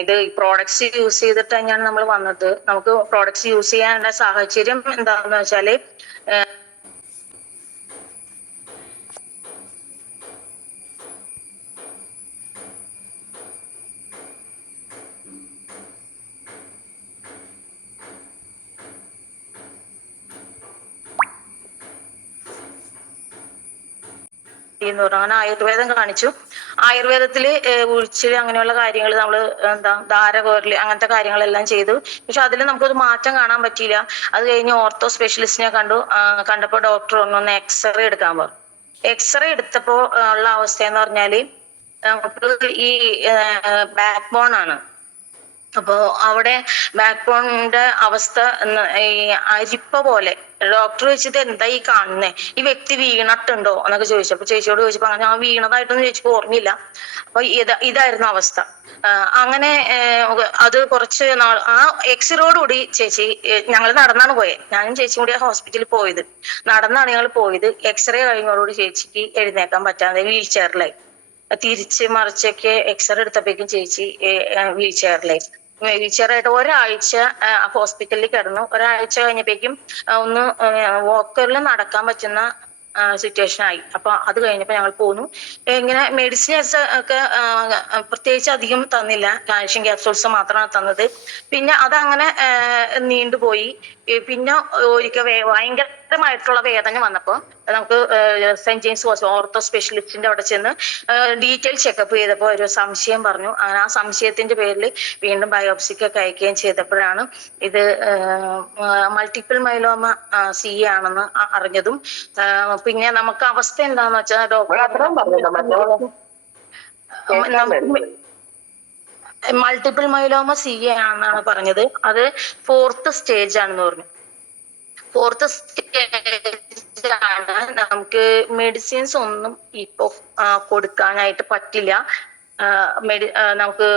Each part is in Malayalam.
ഇത് പ്രോഡക്ട്സ് യൂസ് ചെയ്തിട്ട് തന്നെയാണ് നമ്മൾ വന്നത്. നമുക്ക് പ്രോഡക്ട്സ് യൂസ് ചെയ്യാനുള്ള സാഹചര്യം എന്താണെന്ന് വെച്ചാല് എന്ന് പറഞ്ഞു. അങ്ങനെ ആയുർവേദം കാണിച്ചു. ആയുർവേദത്തില് ഉഴിച്ചില് അങ്ങനെയുള്ള കാര്യങ്ങൾ നമ്മൾ ധാര കോരല് അങ്ങനത്തെ കാര്യങ്ങളെല്ലാം ചെയ്തു. പക്ഷെ അതിൽ നമുക്കൊരു മാറ്റം കാണാൻ പറ്റിയില്ല. അത് കഴിഞ്ഞ് ഓർത്തോ സ്പെഷ്യലിസ്റ്റിനെ കണ്ടപ്പോൾ ഡോക്ടർ ഒന്ന് എക്സ്റേ എടുക്കാൻ പറഞ്ഞു. എക്സ്റേ എടുത്തപ്പോ ഉള്ള അവസ്ഥ എന്ന് പറഞ്ഞാല് നമുക്ക് ഈ ബാക്ക് ബോൺ ആണ്. അപ്പോ അവിടെ ബാക്ക് ബോണിന്റെ അവസ്ഥ ഈ അരിപ്പ പോലെ. ഡോക്ടർ ചോദിച്ചത് എന്താ ഈ കാണുന്നേ, ഈ വ്യക്തി വീണിട്ടുണ്ടോ എന്നൊക്കെ ചോദിച്ചു. അപ്പൊ ചേച്ചിയോട് ചോദിച്ചപ്പോ അങ്ങനെ വീണതായിട്ടൊന്നും ചേച്ചിക്ക് ഓർമ്മയില്ല. അപ്പൊ ഇതായിരുന്നു അവസ്ഥ. അങ്ങനെ അത് കുറച്ച് നാൾ ആ എക്സ്റേയോടുകൂടി ചേച്ചി, ഞങ്ങൾ നടന്നാണ് പോയത്, ഞാനും ചേച്ചിയും കൂടി ആ ഹോസ്പിറ്റലിൽ പോയത്. നടന്നാണ് ഞങ്ങൾ പോയത്. എക്സ്റേ കഴിഞ്ഞോടുകൂടി ചേച്ചിക്ക് എഴുന്നേക്കാൻ പറ്റാതെ വീൽ ചെയറിലായി. തിരിച്ച് മറിച്ചൊക്കെ എക്സ്റേ എടുത്തപ്പോഴേക്കും ചേച്ചി വീൽ ചെയറിലായി. വീൽ ചെയറായിട്ട് ഒരാഴ്ച ഹോസ്പിറ്റലിൽ കിടന്നു. ഒരാഴ്ച കഴിഞ്ഞപ്പോഴേക്കും ഒന്ന് വോക്കറിൽ നടക്കാൻ പറ്റുന്ന സിറ്റുവേഷൻ ആയി. അപ്പൊ അത് കഴിഞ്ഞപ്പോ ഞങ്ങൾ പോന്നു. ഇങ്ങനെ മെഡിസിൻസ് ഒക്കെ പ്രത്യേകിച്ച് അധികം തന്നില്ല, കാൽഷ്യം ക്യാപ്സൂൾസ് മാത്രമാണ് തന്നത്. പിന്നെ അതങ്ങനെ നീണ്ടുപോയി. പിന്നെ ഒരിക്കൽ ഭയങ്കരമായിട്ടുള്ള വേദന വന്നപ്പോ നമുക്ക് സെന്റ് ജെയിംസ് ഓർത്തോ സ്പെഷ്യലിസ്റ്റിന്റെ അവിടെ ചെന്ന് ഡീറ്റെയിൽ ചെക്കപ്പ് ചെയ്തപ്പോൾ ഒരു സംശയം പറഞ്ഞു. അങ്ങനെ ആ സംശയത്തിന്റെ പേരിൽ വീണ്ടും ബയോപ്സിക്കൊക്കെ അയക്കുകയും ചെയ്തപ്പോഴാണ് ഇത് മൾട്ടിപ്പിൾ മൈലോമ സി ആണെന്ന് അറിഞ്ഞതും. പിന്നെ നമുക്ക് അവസ്ഥ എന്താന്ന് വെച്ചാൽ മൾട്ടിപ്പിൾ മൈലോമ സി ആണെന്നാണ് പറഞ്ഞത്. അത് 4th സ്റ്റേജ് ആണെന്ന് പറഞ്ഞു. 4th സ്റ്റേജ് ആണ്. നമുക്ക് മെഡിസിൻസ് ഒന്നും ഇപ്പൊ കൊടുക്കാനായിട്ട് പറ്റില്ല. നമുക്ക്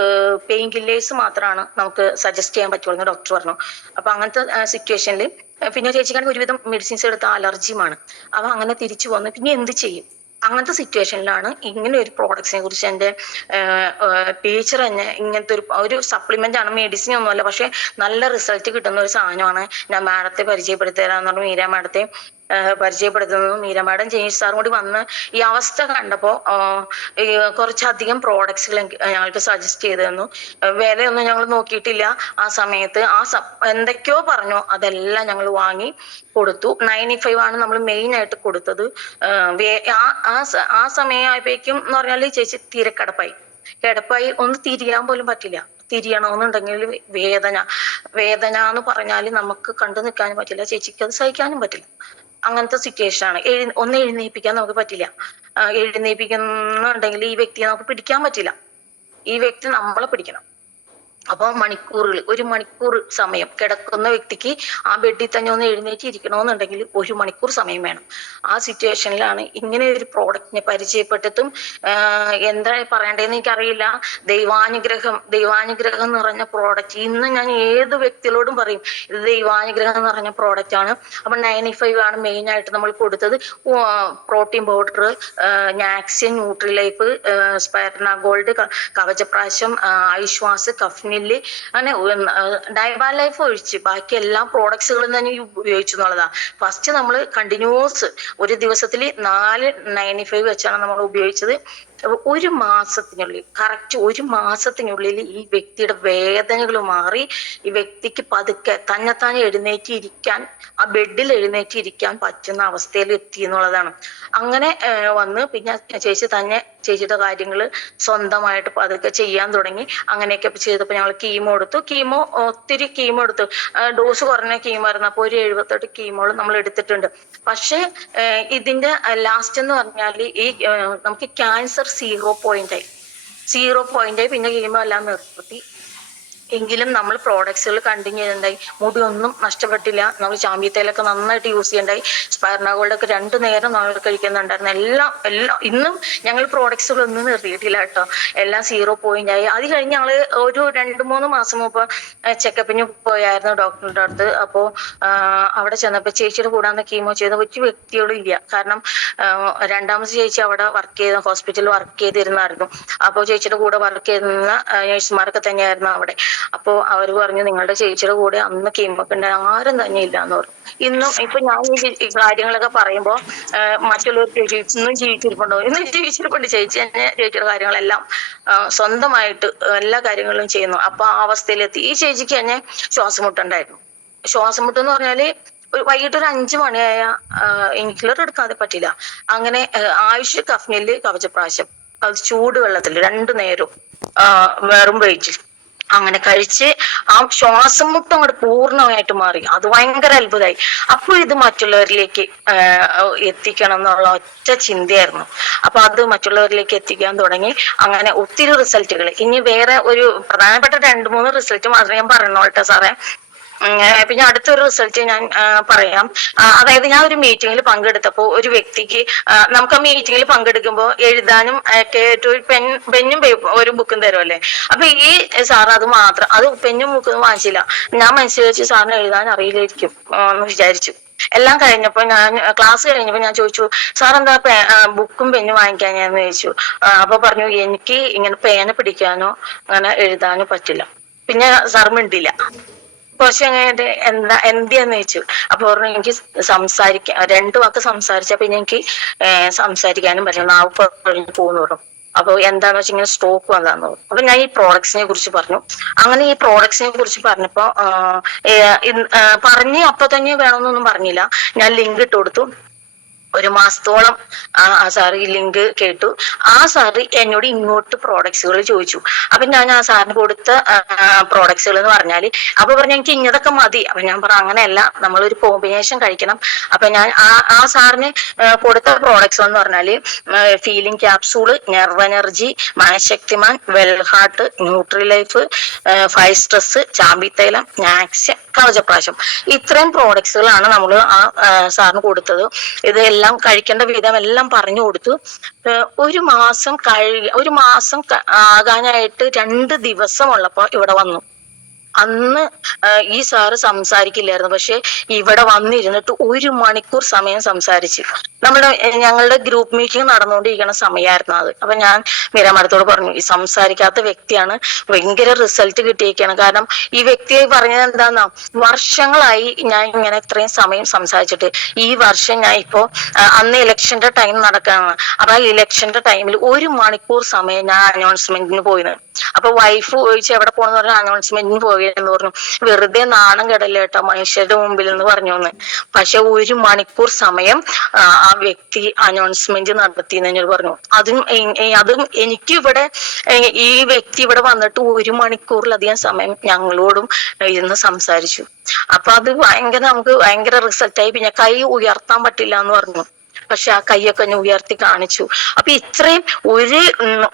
പെയിൻ കില്ലേഴ്സ് മാത്രമാണ് നമുക്ക് സജസ്റ്റ് ചെയ്യാൻ പറ്റുള്ളൂ എന്ന് ഡോക്ടർ പറഞ്ഞു. അപ്പൊ അങ്ങനത്തെ സിറ്റുവേഷനിൽ പിന്നെ ചേച്ചിക്കാണെങ്കിൽ ഒരുവിധം മെഡിസിൻസ് എടുത്ത അലർജിയുമാണ്. അപ്പൊ അങ്ങനെ തിരിച്ചു വന്നു. പിന്നെ എന്ത് ചെയ്യും? അങ്ങനത്തെ സിറ്റുവേഷനിലാണ് ഇങ്ങനെ ഒരു പ്രോഡക്ട്സിനെ കുറിച്ച് എൻ്റെ ടീച്ചർ തന്നെ ഇങ്ങനത്തെ ഒരു സപ്ലിമെന്റ് ആണ്, മെഡിസിൻ ഒന്നുമല്ല, പക്ഷെ നല്ല റിസൾട്ട് കിട്ടുന്ന ഒരു സാധനമാണ്. ഞാൻ മാഡത്തെ പരിചയപ്പെടുത്തി തരാന്ന് പറഞ്ഞു മീര മാഡത്തെ പരിചയപ്പെടുത്തുന്നു. മീര മാഡം ജെയിംസ് സാറും കൂടി വന്ന് ഈ അവസ്ഥ കണ്ടപ്പോ കുറച്ചധികം പ്രോഡക്ട്സുകൾ ഞങ്ങൾക്ക് സജസ്റ്റ് ചെയ്തു തന്നു. വിലയൊന്നും ഞങ്ങൾ നോക്കിയിട്ടില്ല ആ സമയത്ത്. എന്തൊക്കെയോ പറഞ്ഞു, അതെല്ലാം ഞങ്ങൾ വാങ്ങി കൊടുത്തു. 95 ആണ് നമ്മൾ മെയിൻ ആയിട്ട് കൊടുത്തത്. ആ സമയമായപ്പോഴേക്കും എന്ന് പറഞ്ഞാല് ചേച്ചി തീരെ കിടപ്പായി ഒന്ന് തിരിയാൻ പോലും പറ്റില്ല. തിരിയണമെന്നുണ്ടെങ്കിൽ വേദന എന്ന് പറഞ്ഞാല് നമുക്ക് കണ്ടു നിൽക്കാനും പറ്റില്ല, ചേച്ചിക്ക് അത് സഹിക്കാനും പറ്റില്ല. അങ്ങനത്തെ സിറ്റുവേഷൻ ആണ്. ഒന്ന് എഴുന്നേൽപ്പിക്കാൻ നമുക്ക് പറ്റില്ല. എഴുന്നേൽപ്പിക്കുന്നുണ്ടെങ്കിൽ ഈ വ്യക്തിയെ നമുക്ക് പിടിക്കാൻ പറ്റില്ല, ഈ വ്യക്തി നമ്മളെ പിടിക്കണം. അപ്പൊ മണിക്കൂറുകൾ, 1 മണിക്കൂർ സമയം കിടക്കുന്ന വ്യക്തിക്ക് ആ ബെഡിൽ തന്നെ ഒന്ന് എഴുന്നേറ്റ് ഇരിക്കണമെന്നുണ്ടെങ്കിൽ 1 മണിക്കൂർ സമയം വേണം. ആ സിറ്റുവേഷനിലാണ് ഇങ്ങനെ ഒരു പ്രോഡക്റ്റിനെ പരിചയപ്പെട്ടിട്ടും എന്താ പറയണ്ടേന്ന് എനിക്കറിയില്ല. ദൈവാനുഗ്രഹം എന്ന് പറഞ്ഞ പ്രോഡക്റ്റ് ഇന്ന് ഞാൻ ഏത് വ്യക്തികളോടും പറയും, ഇത് ദൈവാനുഗ്രഹം എന്ന് പറഞ്ഞ പ്രോഡക്റ്റ് ആണ്. അപ്പൊ 95 ആണ് മെയിൻ ആയിട്ട് നമ്മൾ കൊടുത്തത്. പ്രോട്ടീൻ പൗഡർ, നാക്സിൻ, ന്യൂട്രിലൈഫ്, സ്പൈർണ ഗോൾഡ്, കവചപ്രാശം, ഐശ്വാസ്, കഫ്നില്, അങ്ങനെ ഡയബാ ലൈഫ് ഒഴിച്ച് ബാക്കി എല്ലാ പ്രോഡക്ട്സുകളും തന്നെ ഉപയോഗിച്ചു എന്നുള്ളതാണ്. ഫസ്റ്റ് നമ്മൾ കണ്ടിന്യൂസ് ഒരു ദിവസത്തിൽ 4 95 വെച്ചാണ് നമ്മൾ ഉപയോഗിച്ചത്. 1 മാസത്തിനുള്ളിൽ, കറക്റ്റ് 1 മാസത്തിനുള്ളിൽ ഈ വ്യക്തിയുടെ വേദനകൾ മാറി. ഈ വ്യക്തിക്ക് പതുക്കെ തന്നെത്താനെ എഴുന്നേറ്റിരിക്കാൻ, ആ ബെഡിൽ എഴുന്നേറ്റിരിക്കാൻ പറ്റുന്ന അവസ്ഥയിൽ എത്തി എന്നുള്ളതാണ്. അങ്ങനെ വന്ന് പിന്നെ ചേച്ചി തന്നെ ചേച്ചിയുടെ കാര്യങ്ങൾ സ്വന്തമായിട്ട് പതുക്കെ ചെയ്യാൻ തുടങ്ങി. അങ്ങനെയൊക്കെ ചെയ്തപ്പോൾ ഞങ്ങൾ കീമോ എടുത്തു. ഒത്തിരി കീമോ എടുത്തു. ഡോസ് കുറഞ്ഞ കീമോ ആയിരുന്നു. അപ്പോൾ ഒരു 78 കീമോൾ നമ്മൾ എടുത്തിട്ടുണ്ട്. പക്ഷെ ഇതിന്റെ ലാസ്റ്റ് എന്ന് പറഞ്ഞാൽ ഈ നമുക്ക് ക്യാൻസർ 0 പോയിന്റ് ആയി. പിന്നെ കീമോ എല്ലാം നിർത്തി. എങ്കിലും നമ്മൾ പ്രോഡക്ട്സുകൾ കണ്ടിന്യൂ ചെയ്യണ്ടായി. മുടി ഒന്നും നഷ്ടപ്പെട്ടില്ല. നമ്മൾ ചാമ്പിത്തേലൊക്കെ നന്നായിട്ട് യൂസ് ചെയ്യണ്ടായി. സ്പൈർണ ഒക്കെ 2 നേരം നമ്മൾ കഴിക്കുന്നുണ്ടായിരുന്നു. എല്ലാം ഇന്നും ഞങ്ങൾ പ്രോഡക്ട്സുകൾ ഒന്നും നിർത്തിയിട്ടില്ല കേട്ടോ. എല്ലാം 0 ആയി. അത് കഴിഞ്ഞ് ഞങ്ങള് ഒരു 2-3 മാസം മുമ്പ് ചെക്കപ്പിന് പോയായിരുന്നു ഡോക്ടറുടെ അടുത്ത്. അപ്പോ അവിടെ ചെന്നപ്പോ ചേച്ചിയുടെ കൂടാന്ന് കീമോ ചെയ്ത ഒരു വ്യക്തികളും ഇല്ല. കാരണം രണ്ടാമത്തെ ചേച്ചി അവിടെ ഹോസ്പിറ്റലിൽ വർക്ക് ചെയ്തിരുന്നായിരുന്നു. അപ്പോൾ ചേച്ചിയുടെ കൂടെ വർക്ക് ചെയ്യുന്ന നഴ്സുമാരൊക്കെ തന്നെയായിരുന്നു അവിടെ. അപ്പോ അവര് പറഞ്ഞു നിങ്ങളുടെ ചേച്ചിയുടെ കൂടെ അന്ന് കീമോക്ക് ഉണ്ടായി ആരും തന്നെ ഇല്ല എന്ന് പറഞ്ഞു. ഇപ്പൊ ഞാൻ ഈ കാര്യങ്ങളൊക്കെ പറയുമ്പോ മറ്റുള്ളവർ ഇന്നും ജീവിച്ചിരിപ്പുണ്ടോ? ഇന്നും ജീവിച്ചിരിപ്പുണ്ട്. ചേച്ചി തന്നെ ചേച്ചിയുടെ കാര്യങ്ങളെല്ലാം സ്വന്തമായിട്ട് എല്ലാ കാര്യങ്ങളും ചെയ്യുന്നു. അപ്പൊ ആ അവസ്ഥയിലെത്തി. ഈ ചേച്ചിക്ക് തന്നെ ശ്വാസമുട്ടുണ്ടായിരുന്നു. ശ്വാസമുട്ട് എന്ന് പറഞ്ഞാല് വൈകിട്ട് ഒരു 5 മണിയായ ഇൻഹേലർ എടുക്കാതെ പറ്റില്ല. അങ്ങനെ ആയുഷ് കഫ്നില് കവചപ്രാശം അത് ചൂടുവെള്ളത്തിൽ 2 നേരവും വെറും വയറ്റിൽ അങ്ങനെ കഴിച്ച് ആ ശ്വാസം മുട്ടും അങ്ങോട്ട് പൂർണ്ണമായിട്ട് മാറി. അത് ഭയങ്കര അത്ഭുതമായി. അപ്പൊ ഇത് മറ്റുള്ളവരിലേക്ക് എത്തിക്കണം എന്നുള്ള ഒറ്റ ചിന്തയായിരുന്നു. അപ്പൊ അത് മറ്റുള്ളവരിലേക്ക് എത്തിക്കാൻ തുടങ്ങി. അങ്ങനെ ഒത്തിരി റിസൾട്ടുകൾ. ഇനി വേറെ ഒരു പ്രധാനപ്പെട്ട 2-3 റിസൾട്ട് മാത്രമേ ഞാൻ പറഞ്ഞോട്ടെ സാറേ. പിന്നെ അടുത്തൊരു റിസൾട്ട് ഞാൻ പറയാം. അതായത് ഞാൻ ഒരു മീറ്റിംഗിൽ പങ്കെടുത്തപ്പോ ഒരു വ്യക്തിക്ക് നമുക്ക് ആ മീറ്റിംഗിൽ പങ്കെടുക്കുമ്പോൾ എഴുതാനും ഒക്കെ ഒരു പെന്നും ഒരു ബുക്കും തരുമല്ലേ. അപ്പൊ ഈ സാർ അത് മാത്രം അത് പെന്നും ബുക്കും വാങ്ങിച്ചില്ല. ഞാൻ മനസ്സിൽ വെച്ച് സാറിന് എഴുതാൻ അറിയില്ലായിരിക്കും എന്ന് വിചാരിച്ചു. എല്ലാം കഴിഞ്ഞപ്പോ ക്ലാസ് കഴിഞ്ഞപ്പോ ഞാൻ ചോദിച്ചു സാർ എന്താ ബുക്കും പെന്നും വാങ്ങിക്കാനെന്ന് ചോദിച്ചു. അപ്പൊ പറഞ്ഞു എനിക്ക് ഇങ്ങനെ പേന പിടിക്കാനോ അങ്ങനെ എഴുതാനോ പറ്റില്ല. പിന്നെ സാർ മിണ്ടില്ല. കുറച്ച് കഴിഞ്ഞിട്ട് എന്തിയാന്ന് ചോദിച്ചു. അപ്പൊ പറഞ്ഞു എനിക്ക് സംസാരിക്കാൻ 2 വാക്ക് സംസാരിച്ച പിന്നെ എനിക്ക് സംസാരിക്കാനും പറ്റില്ല. നാവ് പറഞ്ഞു പോകുന്നു പറഞ്ഞു. അപ്പൊ എന്താന്ന് വെച്ചാൽ ഇങ്ങനെ സ്ട്രോക്ക് വന്നതാന്ന് പറഞ്ഞു. അപ്പൊ ഞാൻ ഈ പ്രോഡക്ട്സിനെ കുറിച്ച് പറഞ്ഞു. അങ്ങനെ ഈ പ്രോഡക്ട്സിനെ കുറിച്ച് പറഞ്ഞപ്പോ പറഞ്ഞ് അപ്പൊ തന്നെ വേണമെന്നൊന്നും പറഞ്ഞില്ല. ഞാൻ ലിങ്ക് ഇട്ട് കൊടുത്തു. 1 മാസത്തോളം ആ സാറ് ഈ ലിങ്ക് കേട്ടു. ആ സാറ് എന്നോട് ഇങ്ങോട്ട് പ്രോഡക്ട്സുകൾ ചോദിച്ചു. അപ്പൊ ഞാൻ ആ സാറിന് കൊടുത്ത പ്രോഡക്ട്സുകൾ എന്ന് പറഞ്ഞാല് അപ്പൊ പറഞ്ഞു എനിക്ക് ഇങ്ങനതൊക്കെ മതി. അപ്പൊ ഞാൻ പറഞ്ഞു അങ്ങനെയല്ല, നമ്മളൊരു കോമ്പിനേഷൻ കഴിക്കണം. അപ്പൊ ഞാൻ ആ സാറിന് കൊടുത്ത പ്രോഡക്ട്സ് എന്ന് പറഞ്ഞാല് feeling capsule, nerve energy, Manashaktiman, well heart, nutri life, 5 stress, ചാമ്പിത്തൈലം, നാക്സ്, കവചപ്രാശം. ഇത്രയും പ്രോഡക്ട്സുകളാണ് നമ്മൾ ആ സാറിന് കൊടുത്തത്. ഇതെല്ലാം കഴിക്കേണ്ട വിധം എല്ലാം പറഞ്ഞു കൊടുത്തു. ഒരു മാസം ആകാനായിട്ട് 2 ദിവസം ഉള്ളപ്പോ ഇവിടെ വന്നു. അന്ന് ഈ സാറ് സംസാരിക്കില്ലായിരുന്നു. പക്ഷെ ഇവിടെ വന്നിരുന്നിട്ട് 1 മണിക്കൂർ സമയം സംസാരിച്ചു. ഞങ്ങളുടെ ഗ്രൂപ്പ് മീറ്റിംഗ് നടന്നുകൊണ്ടിരിക്കുന്ന സമയമായിരുന്നു അത്. അപ്പൊ ഞാൻ മീരാമടത്തോട് പറഞ്ഞു ഈ സംസാരിക്കാത്ത വ്യക്തിയാണ് ഭയങ്കര റിസൾട്ട് കിട്ടിയിരിക്കുകയാണ്. കാരണം ഈ വ്യക്തി പറഞ്ഞത് എന്താന്നാ, വർഷങ്ങളായി ഞാൻ ഇങ്ങനെ ഇത്രയും സമയം സംസാരിച്ചിട്ട് ഈ വർഷം ഞാൻ ഇപ്പോ അന്ന് ഇലക്ഷന്റെ ടൈം നടക്കുകയാണ്. അപ്പൊ ആ ഇലക്ഷന്റെ ടൈമിൽ 1 മണിക്കൂർ സമയം ഞാൻ അനൗൺസ്മെന്റിന് പോയിന്ന്. അപ്പൊ വൈഫ് ചോദിച്ചു എവിടെ പോണെന്ന് പറഞ്ഞാൽ അനൗൺസ്മെന്റിന് പോയെന്ന് പറഞ്ഞു. വെറുതെ നാണം കെടല്ല കേട്ടോ മനുഷ്യരുടെ മുമ്പിൽ എന്ന് പറഞ്ഞു. പക്ഷെ 1 മണിക്കൂർ സമയം ആ വ്യക്തി അനൗൺസ്മെന്റ് നടത്തി എന്ന് എന്നോട് പറഞ്ഞു. അതും എനിക്കിവിടെ ഈ വ്യക്തി ഇവിടെ വന്നിട്ട് 1 മണിക്കൂറിലധികം സമയം ഞങ്ങളോടും ഇരുന്ന് സംസാരിച്ചു. അപ്പൊ അത് നമുക്ക് ഭയങ്കര റിസൾട്ടായി. പിന്നെ കൈ ഉയർത്താൻ പറ്റില്ല എന്ന് പറഞ്ഞു. പക്ഷെ ആ കൈയൊക്കെ ഞാൻ ഉയർത്തി കാണിച്ചു. അപ്പൊ ഇത്രയും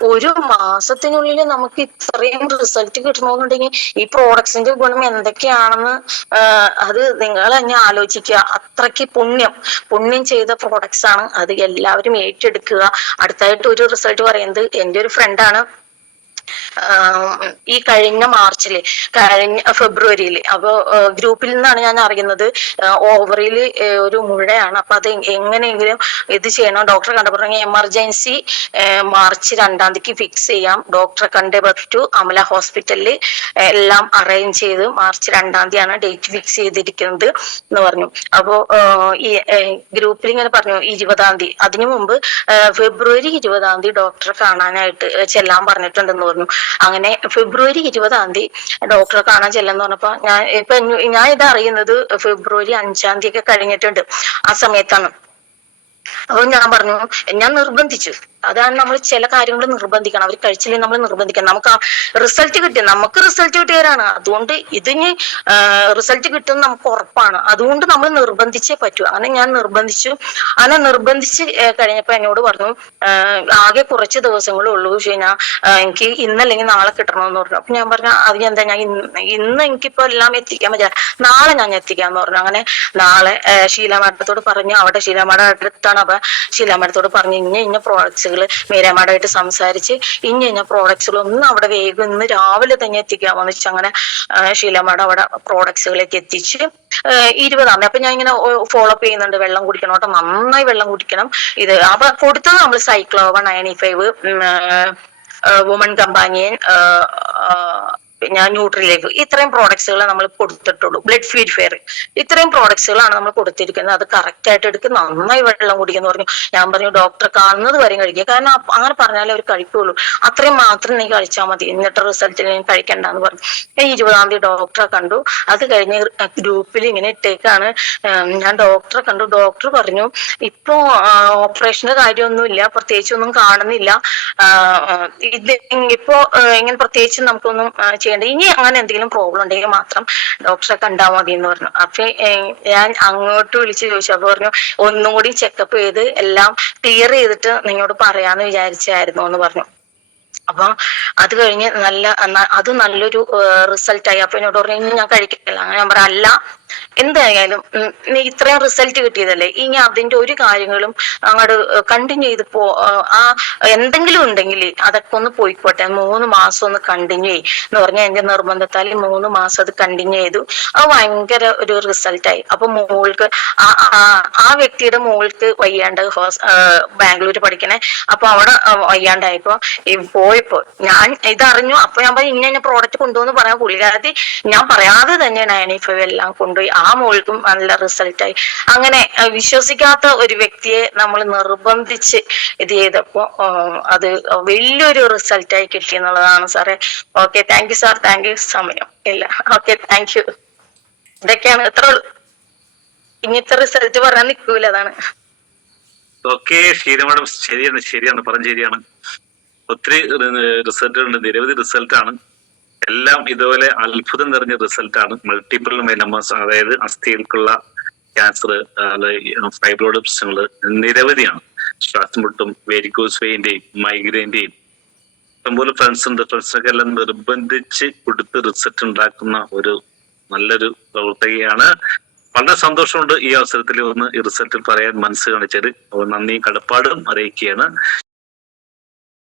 ഒരു മാസത്തിനുള്ളിൽ നമുക്ക് ഇത്രയും റിസൾട്ട് കിട്ടണമെന്നുണ്ടെങ്കിൽ ഈ പ്രോഡക്ട്സിന്റെ ഗുണം എന്തൊക്കെയാണെന്ന് അത് നിങ്ങൾ തന്നെ ആലോചിക്കുക. അത്രയ്ക്ക് പുണ്യം ചെയ്ത പ്രോഡക്ട്സ് ആണ്. അത് എല്ലാവരും ഏറ്റെടുക്കുക. അടുത്തായിട്ട് ഒരു റിസൾട്ട് പറയുന്നത് എന്റെ ഒരു ഫ്രണ്ടാണ്. ഈ കഴിഞ്ഞ ഫെബ്രുവരിയില് അപ്പൊ ഗ്രൂപ്പിൽ നിന്നാണ് ഞാൻ അറിയുന്നത് ഓവറിൽ ഒരു മുഴയാണ്. അപ്പൊ അത് എങ്ങനെയെങ്കിലും ഇത് ചെയ്യണം. ഡോക്ടറെ കണ്ടപ്പോൾ എമർജൻസി മാർച്ച് 2-ാം തീയതിക്ക് ഫിക്സ് ചെയ്യാം, ഡോക്ടറെ കണ്ടേ പറ്റൂ. അമല ഹോസ്പിറ്റലിൽ എല്ലാം അറേഞ്ച് ചെയ്ത് മാർച്ച് 2-ാം തീയതിയാണ് ഡേറ്റ് ഫിക്സ് ചെയ്തിരിക്കുന്നത് എന്ന് പറഞ്ഞു. അപ്പോ ഈ ഗ്രൂപ്പിൽ ഇങ്ങനെ പറഞ്ഞു 20-ാം തീയതി. അതിനു മുമ്പ് ഫെബ്രുവരി 20-ാം തീയതി ഡോക്ടറെ കാണാനായിട്ട് ചെല്ലാൻ പറഞ്ഞിട്ടുണ്ടെന്ന് പറഞ്ഞു. അങ്ങനെ ഫെബ്രുവരി 20-ാം തീയതി ഡോക്ടറെ കാണാൻ ചെല്ലെന്ന് പറഞ്ഞപ്പോ ഞാൻ ഇത് അറിയുന്നത് ഫെബ്രുവരി 5-ാം തീയതി ഒക്കെ കഴിഞ്ഞിട്ടുണ്ട്. ആ സമയത്താണ്. അപ്പൊ ഞാൻ പറഞ്ഞു, ഞാൻ നിർബന്ധിച്ചു അതാണ് നമ്മൾ ചില കാര്യങ്ങൾ നിർബന്ധിക്കണം. അവർ കഴിച്ചില്ലെങ്കിൽ നമ്മൾ നിർബന്ധിക്കണം. നമുക്ക് റിസൾട്ട് കിട്ടി, നമുക്ക് റിസൾട്ട് കിട്ടിയവരാണ്. അതുകൊണ്ട് ഇതിന് റിസൾട്ട് കിട്ടും നമുക്ക് ഉറപ്പാണ്. അതുകൊണ്ട് നമ്മൾ നിർബന്ധിച്ചേ പറ്റൂ. അങ്ങനെ ഞാൻ നിർബന്ധിച്ചു. അങ്ങനെ നിർബന്ധിച്ച് കഴിഞ്ഞപ്പോ എന്നോട് പറഞ്ഞു ആകെ കുറച്ച് ദിവസങ്ങളേ ഉള്ളൂ ഞാൻ എനിക്ക് ഇന്നല്ലെങ്കിൽ നാളെ കിട്ടണമെന്ന് പറഞ്ഞു. അപ്പൊ ഞാൻ പറഞ്ഞു അതിനെന്താ, ഞാൻ ഇന്ന് എനിക്കിപ്പോ എല്ലാം എത്തിക്കാൻ പറ്റില്ല, നാളെ ഞാൻ എത്തിക്കാന്ന് പറഞ്ഞു. അങ്ങനെ നാളെ ഷീല മാഡത്തോട് പറഞ്ഞു, അവിടെ ഷീല മാഡം അടുത്താണ്. അപ്പൊ ഷീല മാഡത്തോട് പറഞ്ഞു ഇന്ന പ്രോഡക്ട്സുകൾ മീര മാഡമായിട്ട് സംസാരിച്ച് ഇന്ന പ്രോഡക്ട്സുകൾ ഒന്ന് അവിടെ വേഗം ഇന്ന് രാവിലെ തന്നെ എത്തിക്കാമെന്ന് വെച്ചാൽ അങ്ങനെ ഷീല മാഡം അവിടെ പ്രോഡക്ട്സുകളേക്ക് എത്തിച്ച് 20-ാം തീയതി. അപ്പൊ ഞാൻ ഇങ്ങനെ ഫോളോ അപ്പ് ചെയ്യുന്നുണ്ട്, വെള്ളം കുടിക്കണം കേട്ടോ, നന്നായി വെള്ളം കുടിക്കണം. ഇത് അപ്പൊ കൊടുത്തത് നമ്മൾ സൈക്ലോവ 95, വുമൺ കമ്പാനിയൻ, ഞാൻ ന്യൂട്രിലൈഫ്, ഇത്രയും പ്രോഡക്ട്സുകൾ നമ്മൾ കൊടുത്തിട്ടുള്ളൂ. ബ്ലഡ് പ്യൂരിഫയർ, ഇത്രയും പ്രോഡക്ട്സുകളാണ് നമ്മൾ കൊടുത്തിരിക്കുന്നത്. അത് കറക്റ്റ് ആയിട്ട് എടുക്കും, നന്നായി വെള്ളം കുടിക്കുന്നു പറഞ്ഞു. ഞാൻ പറഞ്ഞു ഡോക്ടറെ കാണുന്നത് വരെയും കഴിക്കുക, കാരണം അങ്ങനെ പറഞ്ഞാലേ അവർ കഴിക്കുള്ളൂ. അത്രയും മാത്രം നീ കഴിച്ചാൽ മതി, എന്നിട്ട് റിസൾട്ട് ഞാൻ കഴിക്കണ്ടെന്ന് പറഞ്ഞു. 20-ാം തീയതി ഡോക്ടറെ കണ്ടു. അത് കഴിഞ്ഞ് ഗ്രൂപ്പിൽ ഇങ്ങനെ ഇട്ടേക്കാണ്, ഞാൻ ഡോക്ടറെ കണ്ടു. ഡോക്ടർ പറഞ്ഞു ഇപ്പോ ഓപ്പറേഷന്റെ കാര്യമൊന്നുമില്ല, പ്രത്യേകിച്ച് ഒന്നും കാണുന്നില്ല, ഇത് ഇപ്പോ ഇങ്ങനെ പ്രത്യേകിച്ച് നമുക്കൊന്നും ചെയ്യേണ്ട, ഇനി അങ്ങനെ എന്തെങ്കിലും പ്രോബ്ലം ഉണ്ടെങ്കിൽ മാത്രം ഡോക്ടറെ കണ്ടാൽ മതി എന്ന് പറഞ്ഞു. അപ്പൊ ഞാൻ അങ്ങോട്ട് വിളിച്ച് ചോദിച്ചു. അപ്പൊ പറഞ്ഞു ഒന്നും കൂടി ചെക്കപ്പ് ചെയ്ത് എല്ലാം ക്ലിയർ ചെയ്തിട്ട് നിങ്ങളോട് പറയാന്ന് വിചാരിച്ചായിരുന്നു എന്ന് പറഞ്ഞു. അപ്പൊ അത് കഴിഞ്ഞ് അത് നല്ലൊരു റിസൾട്ടായി. അപ്പൊ എന്നോട് പറഞ്ഞു ഇനി ഞാൻ കഴിക്കില്ല. ഞാൻ പറയാം അല്ല, എന്തായാലും നീ ഇത്രയും റിസൾട്ട് കിട്ടിയതല്ലേ, ഇനി അതിന്റെ ഒരു കാര്യങ്ങളും അങ്ങോട്ട് കണ്ടിന്യൂ ചെയ്ത് എന്തെങ്കിലും ഉണ്ടെങ്കിൽ അതൊക്കെ ഒന്ന് പോയിക്കോട്ടെ, 3 മാസം ഒന്ന് കണ്ടിന്യൂ എന്ന് പറഞ്ഞാൽ എന്റെ നിർബന്ധത്താൽ 3 മാസം അത് കണ്ടിന്യൂ ചെയ്തു. അത് ഭയങ്കര ഒരു റിസൾട്ടായി. അപ്പൊ മോൾക്ക് ആ വ്യക്തിയുടെ മോൾക്ക് വയ്യാണ്ട് ബാംഗ്ലൂർ പഠിക്കണേ. അപ്പൊ അവിടെ വയ്യാണ്ടായപ്പോ പോയപ്പോ ഞാൻ ഇതറിഞ്ഞു. അപ്പൊ ഞാൻ പറഞ്ഞു ഇന്ന പ്രോഡക്റ്റ് കൊണ്ടുവന്ന് പറയാൻ പുള്ളിക്കാരത്തി ഞാൻ പറയാതെ തന്നെ 95 എല്ലാം കൊണ്ടുപോയി. ആ മോൾക്കും നല്ല റിസൾട്ടായി. അങ്ങനെ വിശ്വസിക്കാത്ത ഒരു വ്യക്തിയെ നമ്മൾ നിർബന്ധിച്ച് ഇത് ചെയ്തപ്പോ അത് വലിയൊരു റിസൾട്ടായി കിട്ടി എന്നുള്ളതാണ് സാറേ. Okay, thank you sir, thank you. സമയം ഇല്ല. Okay, thank you. ഇതൊക്കെയാണ്, എത്ര ഇങ്ങനത്തെ റിസൾട്ട് പറയാൻ നിൽക്കൂല, അതാണ്. ഓക്കെ ശരി മാഡം, ശരിയാണ് പറഞ്ഞ ശരിയാണ്. ഒത്തിരി റിസൾട്ടുകളുണ്ട്, നിരവധി റിസൾട്ടാണ്. എല്ലാം ഇതുപോലെ അത്ഭുതം നിറഞ്ഞ റിസൾട്ടാണ്. മൾട്ടിപ്പിൾ മൈലോമസ്, അതായത് അസ്ഥികൾക്കുള്ള ക്യാൻസർ, ഫൈബ്രോയിഡ് പ്രശ്നങ്ങൾ നിരവധിയാണ്. ശ്വാസം മുട്ടും, വെരിക്കോസ് വെയിന്റെയും മൈഗ്രെയിന്റെയും ഇഷ്ടംപോലെ ഫ്രണ്ട്സ് ഉണ്ട്. ഫ്രണ്ട്സൊക്കെ എല്ലാം നിർബന്ധിച്ച് കൊടുത്ത് റിസൾട്ട് ഉണ്ടാക്കുന്ന ഒരു നല്ലൊരു പ്രവർത്തകയാണ്. വളരെ സന്തോഷമുണ്ട് ഈ അവസരത്തിൽ ഒന്ന് ഈ റിസൾട്ട് പറയാൻ മനസ്സ് കാണിച്ചത്. നന്ദിയും കടപ്പാടും അറിയിക്കുകയാണ്.